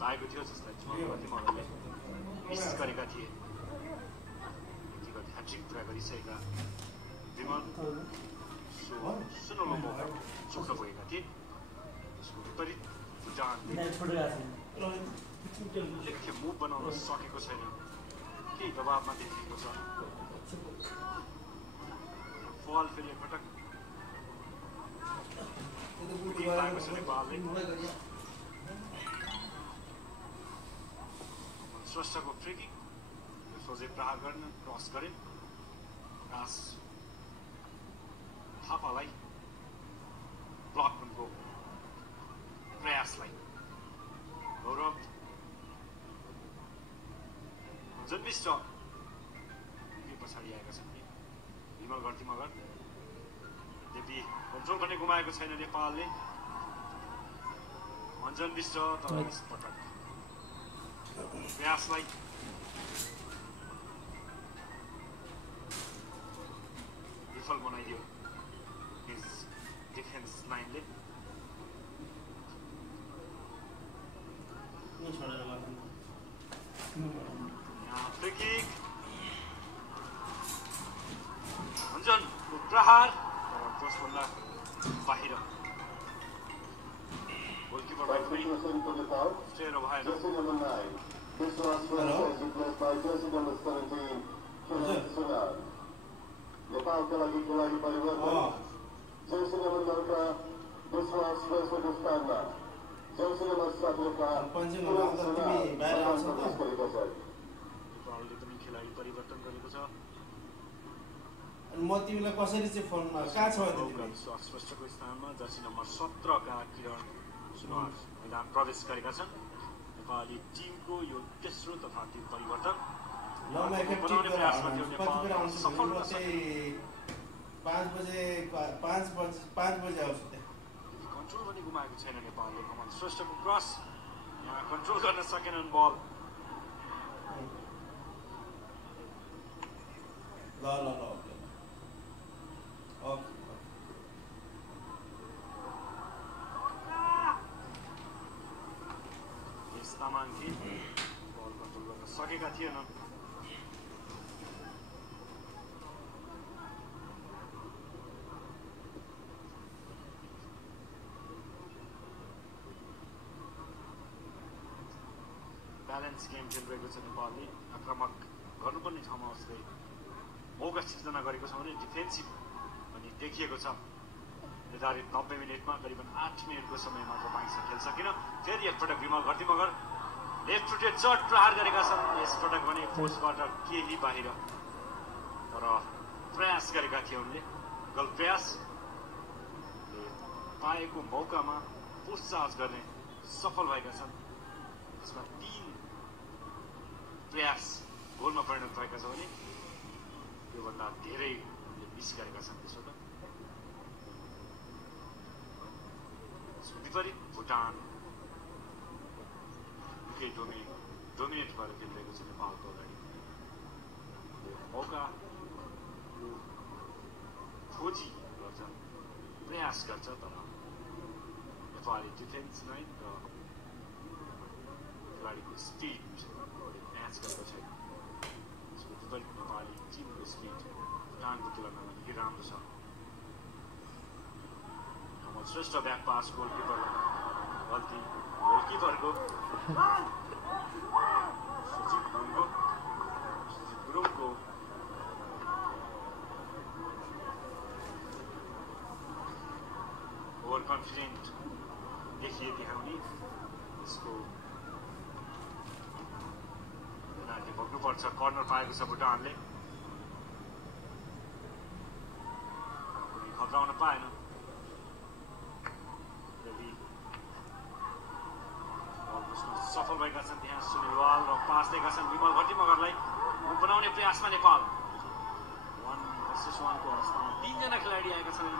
लागेको थियो जसलाई मगरले मिस गरेका थिए। व्यक्तिगत ह्याट्रिक पुरा गरिसकेका विमल सुनौलो मौका चुक्न गएका थिए। त्यसको विपरीत भुटानले मुख्य मुभ बनाउन सकेको छैन, केही दबावमा देखिएको छ। फल फेरि एकपटक लागेको छ नेपालले। श्रेष्ठको फ्री किक सोझै प्रहार गर्न क्रस गरे। आकाश थापालाई ब्लक उनको प्रयासलाई गौरव अञ्जन विष्ट पछाडि आएका छन्। विमल घरती मगर यद्यपि कन्ट्रोल गर्ने गुमाएको छैन नेपालले। अञ्जन विष्ट तर यसपटक प्रयासलाई विफल बनाइदियो डिफेन्स लाइनले। फ्री किक अञ्जनको प्रहार पोस्टभन्दा बाहिर। गोलकिपर भएन। This last one is replaced by jersey number 17, Sunan. Nepal ka lagi परिवर्तन। Jersey number 9 का this last verse of Stanna. Jersey number 7 का Sunan नेपालले पनि खेलाडी परिवर्तन गरेको छ। अनि म तिमीलाई कसरी चाहिँ फोनमा कहाँ छ तिमी? स्पष्टको स्थानमा जर्सी नम्बर 17 का किरण सुनार मैदान प्रवेश गरेका छन्। नेपाली टिमको यो तेस्रो तथा अन्तिम परिवर्तन। बनाउने प्रयासमा थियो नेपाल। सफल चाहिँ 5 बजे आउँछ। कन्ट्रोल पनि गुमाएको छैन नेपालले। कमल श्रेष्ठको क्रस यहाँ कन्ट्रोल गर्न सकेनन् बल। ल तामाङले बल कन्ट्रोल गर्न सकेका थिएनन्। ब्यालेन्स गेम खेलिरहेको छ नेपालले। आक्रामक गर्नुपर्ने ठाउँमा उसले मौका सिर्जना गरेको छ भने डिफेन्सिभ पनि देखिएको छ। निर्धारित 90 मिनटमा करिबन 8 मिनटको समय मात्र बाँकी खेल सकिन। फेरि एकपटक Bimal Gharti Magar left footed shut प्रहार गरेका छन्। यसपटक भने पोस्टबाट केही बाहिर, तर प्रयास गरेका थिए उनले। गलत प्रयास पाएको मौकामा पोस्ट चार्ज गर्ने सफल भएका छन्। त्यसमा 3 प्रयास गोलमा परिणत भएका छ भने योभन्दा धेरै मिस गरेका छन्। त्यसबाट विपरीत भुटान निकै डोमिनेट भएर खेलिरहेको छ नेपालको अगाडि। मौका खोजी गर्छ, प्रयास गर्छ, तर नेपाली डिफेन्स लाइन र खेलाडीको स्पिड म्याच गरेको छैन। त्यसको विपरीत नेपाली टिमको स्पिड भुटानको तुलनामा निकै राम्रो छ। श्रेष्ठ ब्याक पास गोलकिपर गल्ती गोलकिपरको सुजित गुरुङको ओभर कन्फिडेन्ट देखिए त्यहाँ पनि। यसको पेनाल्टी भोग्नुपर्छ। कर्नर पाएको छ भुटानले। कुनै खतराउन पाएन। सफल भएका छन् त्यहाँ सुनिवाल र पास दिएका छन् विमल घरती मगरलाई। बनाउने प्रयासमा नेपाल 1 versus 1 को अवस्थामा 3 जना खेलाडी आएका छन्। र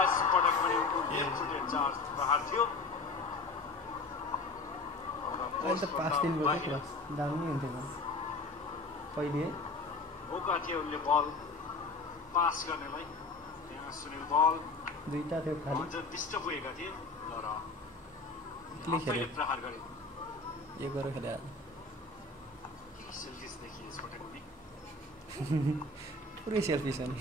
यसपटक पनि उनको लेफ्ट फुटेड चार्ज प्रहार थियो। मौका थियो उनले बल पास गर्नेलाई। त्यहाँ सुनिल बल अञ्जन विष्ट पुगेका थिए, तर आफैले प्रहार गरे। एक गरेर खेले आज के सेल्फिस देखिए यसपटक पनि पुरै सेल्फी छन्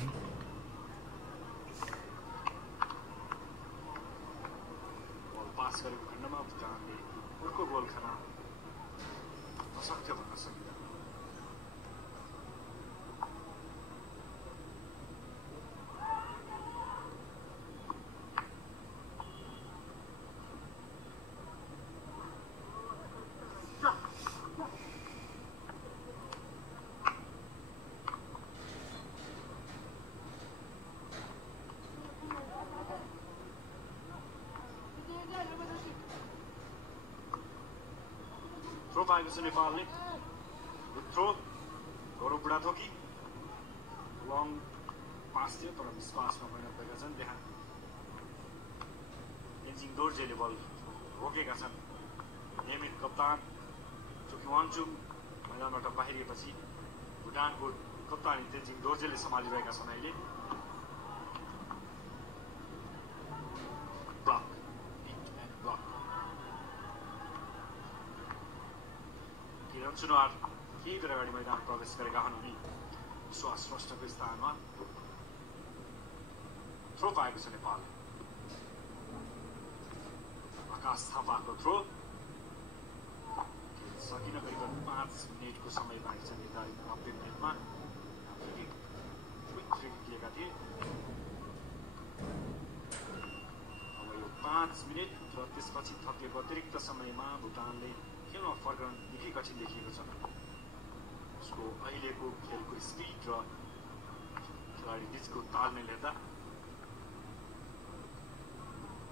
बल पास गरेको खण्डमा भुटानले अर्को गोल खान असक्य भन्न सकिँदैन थ्रो पाएको छ नेपालले थ्रो गौरव बुढाथोकी लङ पास थियो तर मिसपासमा परिणत भएका छन् त्यहाँ तेन्जिङ दोर्जेले बल रोकेका छन् नियमित कप्तान चुकी वाङचुङ मैदानबाट बाहिरिएपछि भुटानको कप्तानी तेन्जिङ दोर्जेले सम्हालिरहेका छन् अहिले किरण सुनवार केही बेर अगाडि मैदान प्रवेश गरेका हुन् उनी विश्वास श्रेष्ठको स्थानमा थ्रो पाएको छ नेपाल आकाश थापाको थ्रो सकिन करिब 5 मिनेटको समय बाँकी छ निर्धारित 90 मिनेटमा लिएका थिए अब यो 5 मिनेट र त्यसपछि थपिएको अतिरिक्त समयमा भुटानले खेलमा फर्कन निकै कठिन देखिएको छ उसको अहिलेको खेलको स्पिड र खेलाडी बिचको तालमेल हेर्दा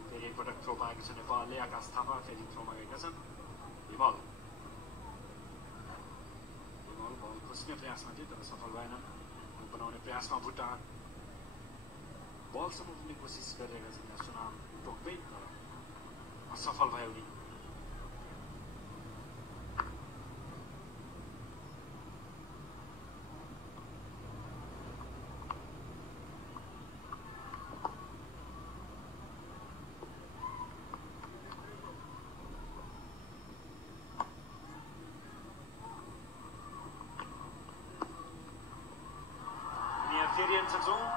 फेरि एकपटक थ्रो पाएको छ नेपालले आकाश थापा फेरि थ्रोमा गएका छन् विमल बल खोज्ने प्रयासमा थियो तर सफल भएनन् बनाउने प्रयासमा भुटान बलसम्म पुग्ने कोसिस गरिरहेका छन् यहाँ सुनाम टोक्दै तर असफल भयो उनी फेरि सक्छौँ